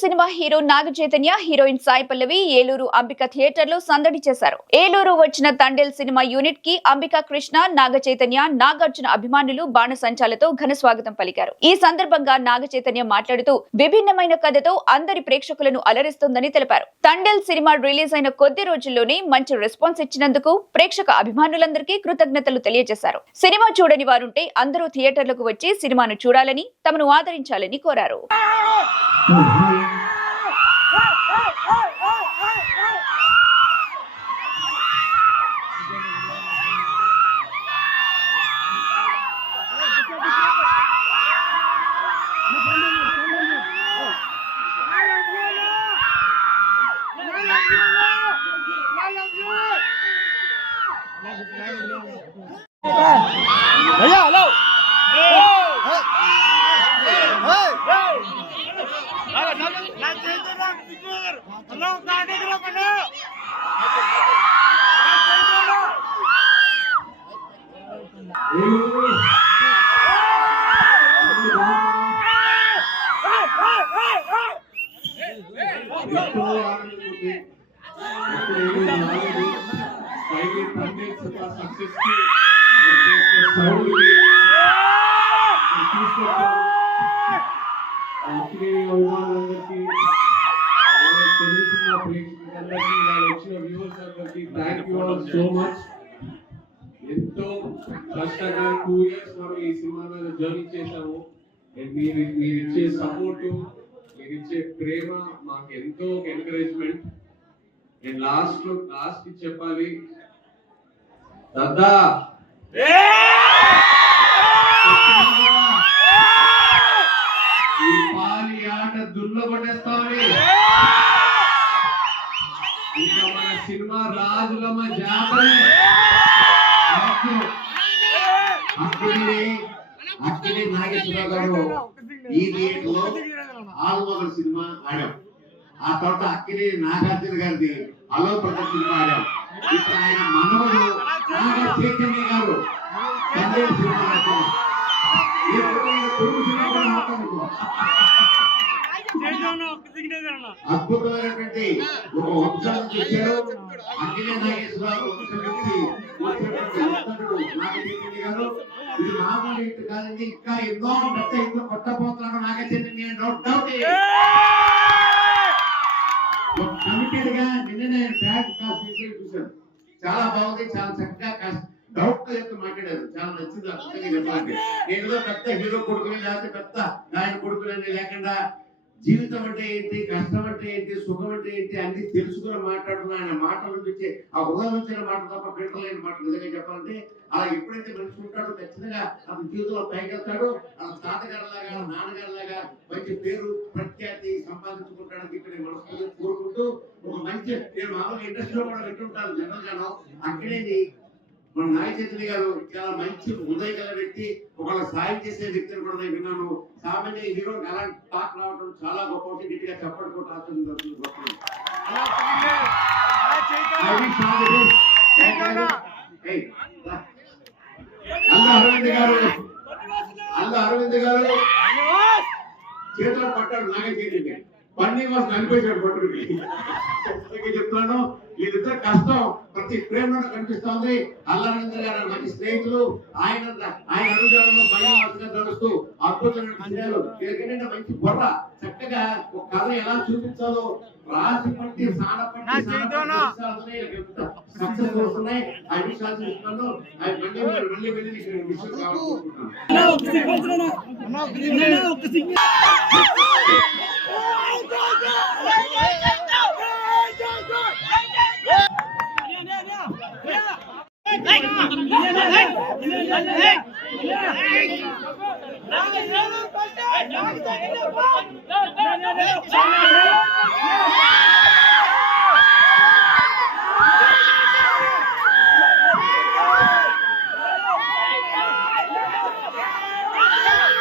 Cinema hero Naga Chaitanya, heroine Sai Pallavi Eluru Ambika theatre లో సందడి చేశారు. ఏలూరు వచ్చిన తండేల్ సినిమా యూనిట్ కి అంబిక కృష్ణ, నాగ చైతన్య, నాగార్జున అభిమానులు బాణసంచాలతో ఘన స్వాగతం పలికారు. ఈ సందర్భంగా నాగ చైతన్య మాట్లాడుతూ విభిన్నమైన కథతో అందరి ప్రేక్షకులను అలరిస్తుందని తెలిపారు. తండేల్ సినిమా రిలీజ్ అయిన కొద్ది రోజుల్లోనే మంచి రెస్పాన్స్ ఇచ్చినందుకు ప్రేక్షక అభిమానులందరికీ కృతజ్ఞతలు తెలియజేశారు. సినిమా చూడని వారుంటే అందరూ థియేటర్లకు వచ్చి సినిమాను చూడాలని, తమను ఆదరించాలని కోరారు. भैया हेलो ఎంతో కష్టంగా 2 years మనం ఈ సినిమా మీద జర్నీ చేశాము. మీరు ఇచ్చే సపోర్టు, మీరు ఇచ్చే ప్రేమ మాకు ఎంతో ఎంకరేజ్మెంట్. నేను లాస్ట్ చెప్పాలి, దాదా ఈ పాలి ఆట దున్నబట్టేస్తామని. ఇంకా మన సినిమా రాజులమ్మ జాతర అక్కడే నాగేశ్వరరావు గారు ఈ థియేటర్ లో ఆల్మోదర్ సినిమా ఆడాం. ఆ తర్వాత అక్కడే నాగార్జున గారిది అలో ప్రదర్శన సినిమా ఆడాం. ఇప్పుడు ఆయన మనవడు నాగ చైతన్య గారు తండ్రి సినిమా ఆడుతున్నారు. అద్భుతమైనటువంటి ఒక వంశాన్ని చూశారు. అఖిలే నాగేశ్వరరావు వంశం నుంచి నాగ చైతన్య గారు. ఇది మామూలు ఇంటి కాదండి, ఇంకా ఎన్నో పెద్ద ఇంట్లో కొట్టబోతున్నాడు నాగ చైతన్య. డౌట్ కమిటెడ్ గా నిన్ననే బ్యాగ్ చూశాను. చాలా బాగుంది, చాలా చక్కగా డౌట్ తో మాట్లాడారు. చాలా నచ్చింది. అద్భుతంగా చెప్పాలంటే ఏదో పెద్ద హీరో కొడుకుని లేకపోతే పెద్ద ఆయన కొడుకుని లేకుండా జీవితం అంటే ఏంటి, కష్టం అంటే ఏంటి, సుఖం అంటే ఏంటి అన్ని తెలుసుకుని మాట్లాడుతున్న ఆయన మాటల నుంచి ఆ హృదయం వచ్చిన మాట తప్ప ఫిల్టర్ లేని మాట. నిజంగా చెప్పాలంటే అలా ఎప్పుడైతే మనిషి ఉంటాడో ఖచ్చితంగా అతని జీవితంలో పైకెళ్తాడు. అతను తాతగారిలాగా నాన్నగారిలాగా మంచి పేరు ప్రఖ్యాతి సంపాదించుకుంటాడని ఇక్కడ మనస్ఫూర్తిగా కోరుకుంటూ ఒక మంచి, నేను మామూలుగా ఇండస్ట్రీలో కూడా వింటుంటాను జనరల్ గాను. అక్కడేది మన నాగ చైతన్య గారు చాలా మంచి హృదయ గల వ్యక్తి, ఒకళ్ళ సాయం చేసే వ్యక్తిని కూడా నేను విన్నాను. సామాన్య హీరో అలాంటి టాక్ రావడం చాలా గొప్ప. గట్టిగా చెప్పడుకుంటూ అరవింద్ గారు చేతిలో పట్టాడు నాగ చైతన్య. పన్నీ కోసం అనిపించాడు పట్టుకుని. చెప్తున్నాను, వీళ్ళిద్దరు కష్టం ప్రతి ప్రేమలో కనిపిస్తోంది. అల్లరవింద్ర గారు మంచి స్నేహితులు. ఆయన అనుజాలను భయంగా నడుస్తూ అద్భుతమైన ఏంటంటే మంచి బుర్ర, చక్కగా ఒక కథ ఎలా చూపించాలో రాసి పట్టి సక్సెస్ వస్తున్నాయి. ఆ విషయాలు చూస్తున్నాను. మళ్ళీ వెళ్ళి విషయం కావాలనుకుంటున్నాను. Hey!